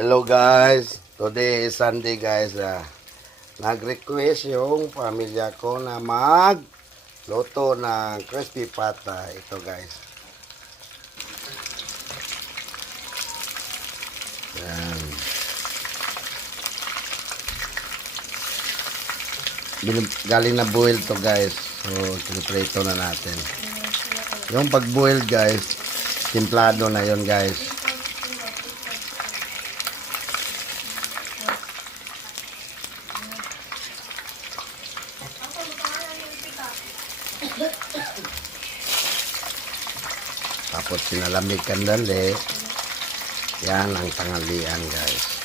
Hello guys, today is Sunday guys. Nag-request yung pamilya ko na magluto ng crispy pata. Ito guys. Yan. Galing na boil to guys. So, tiniprito na natin. Yung pag-boil guys, timplado na yon guys. Tapos pinalamig kan dali. Yan ang tanghalian guys.